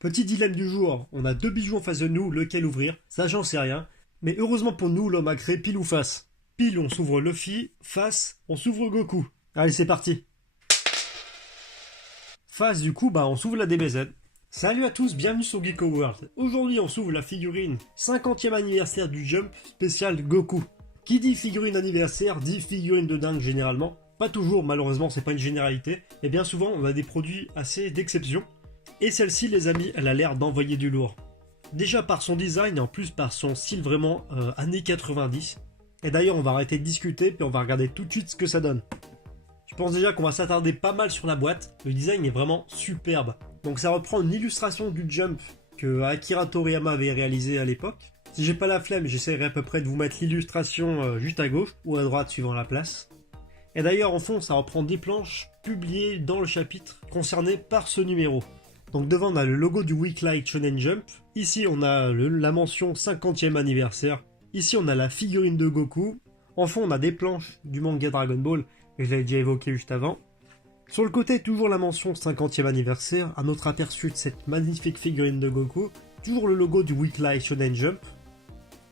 Petit dilemme du jour, on a deux bijoux en face de nous, lequel ouvrir? Ça j'en sais rien. Mais heureusement pour nous, l'homme a créé pile ou face. Pile, on s'ouvre Luffy, face, on s'ouvre Goku. Allez, c'est parti. Face, du coup, on s'ouvre la DBZ. Salut à tous, bienvenue sur Geeko World. Aujourd'hui, on s'ouvre la figurine 50e anniversaire du Jump spécial Goku. Qui dit figurine anniversaire, dit figurine de dingue généralement. Pas toujours, malheureusement, c'est pas une généralité. Et bien souvent, on a des produits assez d'exception. Et celle-ci, les amis, elle a l'air d'envoyer du lourd. Déjà par son design et en plus par son style vraiment années 90. Et d'ailleurs, on va arrêter de discuter puis on va regarder tout de suite ce que ça donne. Je pense déjà qu'on va s'attarder pas mal sur la boîte. Le design est vraiment superbe. Donc ça reprend une illustration du Jump que Akira Toriyama avait réalisé à l'époque. Si j'ai pas la flemme, j'essaierai à peu près de vous mettre l'illustration juste à gauche ou à droite suivant la place. Et d'ailleurs, en fond, ça reprend des planches publiées dans le chapitre concerné par ce numéro. Donc devant on a le logo du Weekly Shonen Jump, ici on a la mention 50e anniversaire, ici on a la figurine de Goku, en fond on a des planches du manga Dragon Ball, que je l'avais déjà évoqué juste avant. Sur le côté toujours la mention 50e anniversaire, un autre aperçu de cette magnifique figurine de Goku, toujours le logo du Weekly Shonen Jump.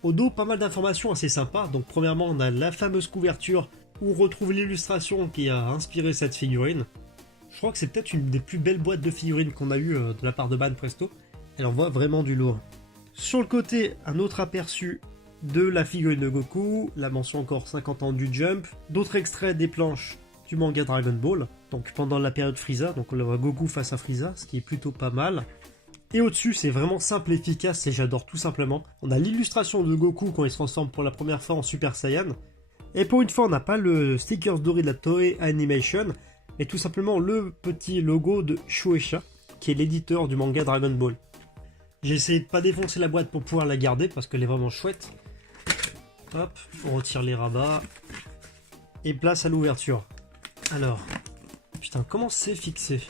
Au dos pas mal d'informations assez sympas, donc premièrement on a la fameuse couverture où on retrouve l'illustration qui a inspiré cette figurine. Je crois que c'est peut-être une des plus belles boîtes de figurines qu'on a eu de la part de Ban Presto. Elle envoie vraiment du lourd. Sur le côté, un autre aperçu de la figurine de Goku, la mention encore 50 ans du Jump, d'autres extraits des planches du manga Dragon Ball, donc pendant la période Frieza, donc on le voit Goku face à Frieza, ce qui est plutôt pas mal. Et au-dessus, c'est vraiment simple et efficace et j'adore tout simplement. On a l'illustration de Goku quand il se transforme pour la première fois en Super Saiyan. Et pour une fois, on n'a pas le sticker doré de la Toei Animation, et tout simplement le petit logo de Shueisha, qui est l'éditeur du manga Dragon Ball. J'ai essayé de pas défoncer la boîte pour pouvoir la garder, parce qu'elle est vraiment chouette. Hop, on retire les rabats, et place à l'ouverture. Alors, putain, comment c'est fixé?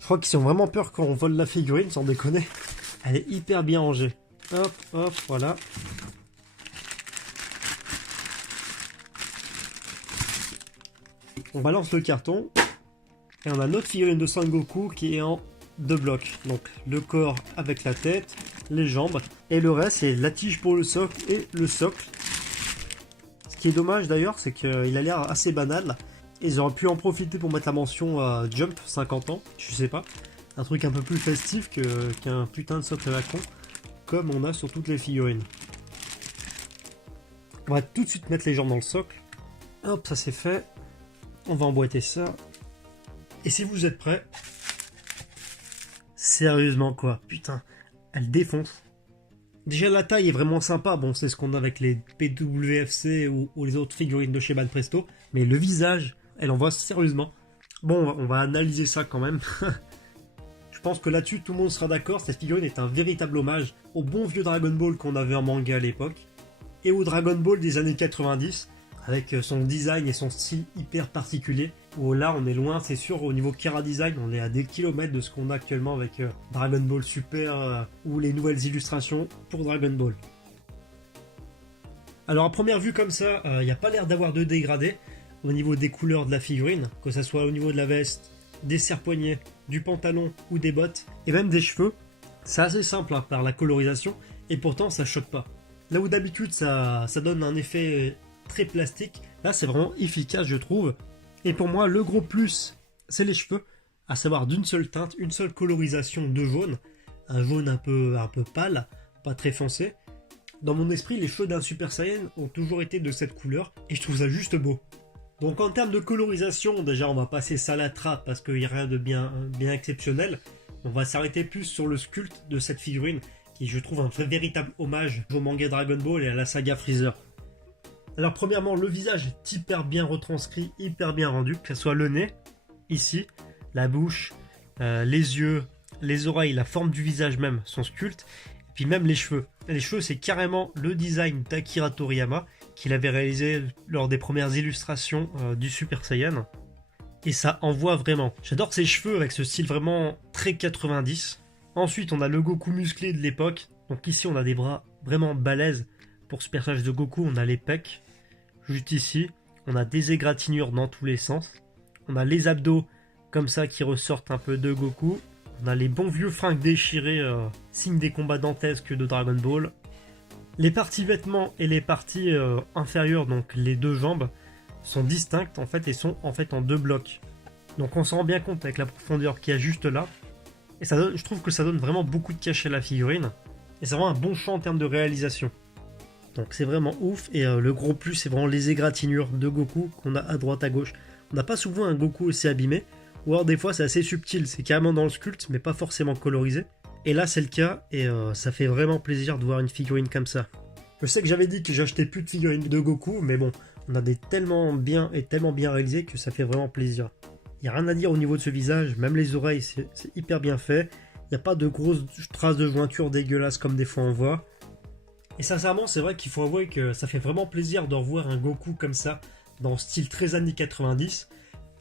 Je crois qu'ils ont vraiment peur quand on vole la figurine, sans déconner. Elle est hyper bien rangée. Hop, hop, voilà. On balance le carton et on a notre figurine de Son Goku qui est en deux blocs. Donc le corps avec la tête, les jambes et le reste c'est la tige pour le socle et le socle. Ce qui est dommage d'ailleurs c'est qu'il a l'air assez banal. Ils auraient pu en profiter pour mettre la mention Jump 50 ans, je sais pas. Un truc un peu plus festif qu'un putain de socle à la con comme on a sur toutes les figurines. On va tout de suite mettre les jambes dans le socle. Hop, ça c'est fait. On va emboîter ça. Et si vous êtes prêts, sérieusement quoi, putain, elle défonce. Déjà la taille est vraiment sympa, bon c'est ce qu'on a avec les PWFC ou les autres figurines de chez Ban Presto, mais le visage, elle envoie sérieusement. Bon, on va analyser ça quand même. Je pense que là-dessus tout le monde sera d'accord, cette figurine est un véritable hommage au bon vieux Dragon Ball qu'on avait en manga à l'époque, et au Dragon Ball des années 90, avec son design et son style hyper particulier, où là on est loin, c'est sûr, au niveau Kera Design, on est à des kilomètres de ce qu'on a actuellement avec Dragon Ball Super ou les nouvelles illustrations pour Dragon Ball. Alors à première vue comme ça, il n'y a pas l'air d'avoir de dégradé au niveau des couleurs de la figurine, que ce soit au niveau de la veste, des serre-poignets, du pantalon ou des bottes, et même des cheveux. C'est assez simple par la colorisation, et pourtant ça choque pas. Là où d'habitude ça donne un effet très plastique, là c'est vraiment efficace je trouve. Et pour moi le gros plus c'est les cheveux, à savoir d'une seule teinte, une seule colorisation de jaune, un jaune un peu pâle, pas très foncé. Dans mon esprit les cheveux d'un Super Saiyan ont toujours été de cette couleur et je trouve ça juste beau. Donc en termes de colorisation, déjà on va passer ça à la trappe parce qu'il n'y a rien de bien exceptionnel. On va s'arrêter plus sur le sculpte de cette figurine qui je trouve un véritable hommage au manga Dragon Ball et à la saga Freezer. Alors premièrement, le visage est hyper bien retranscrit, hyper bien rendu, que ce soit le nez, ici, la bouche, les yeux, les oreilles, la forme du visage même sont sculptés, et puis même les cheveux. Les cheveux, c'est carrément le design d'Akira Toriyama, qu'il avait réalisé lors des premières illustrations du Super Saiyan. Et ça envoie vraiment. J'adore ses cheveux avec ce style vraiment très 90. Ensuite, on a le Goku musclé de l'époque. Donc ici, on a des bras vraiment balèzes. Pour ce personnage de Goku, on a les pecs. Juste ici, on a des égratignures dans tous les sens. On a les abdos comme ça qui ressortent un peu de Goku. On a les bons vieux fringues déchirés, signe des combats dantesques de Dragon Ball. Les parties vêtements et les parties inférieures, donc les deux jambes, sont distinctes en fait et sont en fait en deux blocs. Donc on s'en rend bien compte avec la profondeur qu'il y a juste là. Et ça donne, je trouve que ça donne vraiment beaucoup de cachet à la figurine. Et c'est vraiment un bon choix en termes de réalisation. Donc c'est vraiment ouf. Et le gros plus, c'est vraiment les égratignures de Goku qu'on a à droite à gauche. On n'a pas souvent un Goku aussi abîmé. Ou alors des fois c'est assez subtil, c'est carrément dans le sculpte, mais pas forcément colorisé. Et là c'est le cas, et ça fait vraiment plaisir de voir une figurine comme ça. Je sais que j'avais dit que j'achetais plus de figurines de Goku, mais bon, on a des tellement bien réalisés que ça fait vraiment plaisir. Il n'y a rien à dire au niveau de ce visage, même les oreilles, c'est hyper bien fait. Il n'y a pas de grosses traces de jointure dégueulasses comme des fois on voit. Et sincèrement, c'est vrai qu'il faut avouer que ça fait vraiment plaisir de revoir un Goku comme ça, dans le style très années 90.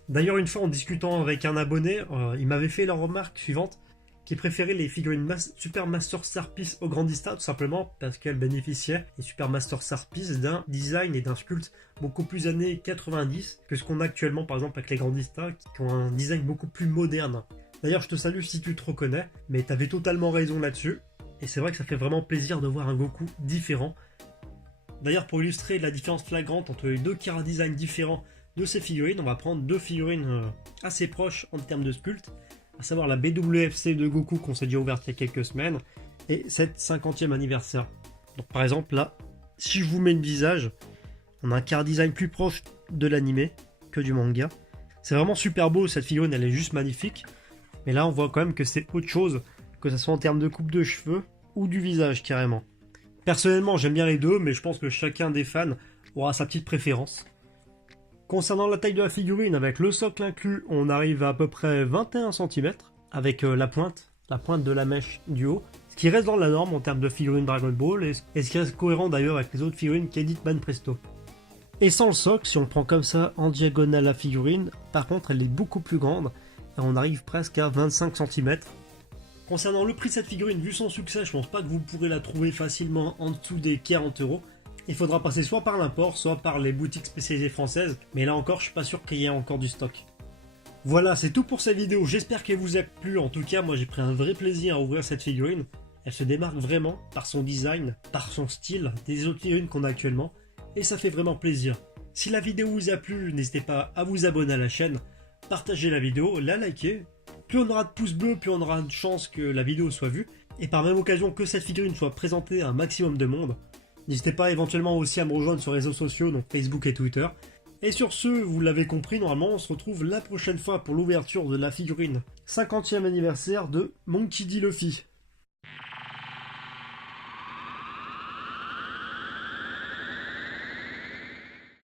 D'ailleurs, une fois en discutant avec un abonné, il m'avait fait la remarque suivante, qui préférait les figurines Super Master Star Peace au Grandista, tout simplement parce qu'elles bénéficiaient, les Super Master Star Peace, d'un design et d'un sculpte beaucoup plus années 90 que ce qu'on a actuellement, par exemple, avec les Grandista, qui ont un design beaucoup plus moderne. D'ailleurs, je te salue si tu te reconnais, mais t'avais totalement raison là-dessus, et c'est vrai que ça fait vraiment plaisir de voir un Goku différent. D'ailleurs, pour illustrer la différence flagrante entre les deux chara designs différents de ces figurines, on va prendre deux figurines assez proches en termes de sculpte, à savoir la BWFC de Goku qu'on s'est déjà ouverte il y a quelques semaines, et cette 50e anniversaire. Donc par exemple là, si je vous mets le visage, on a un chara design plus proche de l'anime que du manga. C'est vraiment super beau, cette figurine elle est juste magnifique, mais là on voit quand même que c'est autre chose, que ce soit en termes de coupe de cheveux ou du visage carrément. Personnellement j'aime bien les deux, mais je pense que chacun des fans aura sa petite préférence. Concernant la taille de la figurine, avec le socle inclus, on arrive à peu près 21 cm, avec la pointe de la mèche du haut, ce qui reste dans la norme en termes de figurine Dragon Ball, et ce qui reste cohérent d'ailleurs avec les autres figurines qu'édite Banpresto. Et sans le socle, si on prend comme ça en diagonale la figurine, par contre elle est beaucoup plus grande, et on arrive presque à 25 cm. Concernant le prix de cette figurine, vu son succès, je pense pas que vous pourrez la trouver facilement en dessous des 40€. Il faudra passer soit par l'import, soit par les boutiques spécialisées françaises, mais là encore, je suis pas sûr qu'il y ait encore du stock. Voilà, c'est tout pour cette vidéo, j'espère qu'elle vous a plu. En tout cas, moi j'ai pris un vrai plaisir à ouvrir cette figurine. Elle se démarque vraiment par son design, par son style des autres figurines qu'on a actuellement, et ça fait vraiment plaisir. Si la vidéo vous a plu, n'hésitez pas à vous abonner à la chaîne, partager la vidéo, la liker. Plus on aura de pouces bleus, plus on aura de chances que la vidéo soit vue, et par même occasion que cette figurine soit présentée à un maximum de monde. N'hésitez pas éventuellement aussi à me rejoindre sur les réseaux sociaux, donc Facebook et Twitter. Et sur ce, vous l'avez compris, normalement on se retrouve la prochaine fois pour l'ouverture de la figurine 50e anniversaire de Monkey D. Luffy.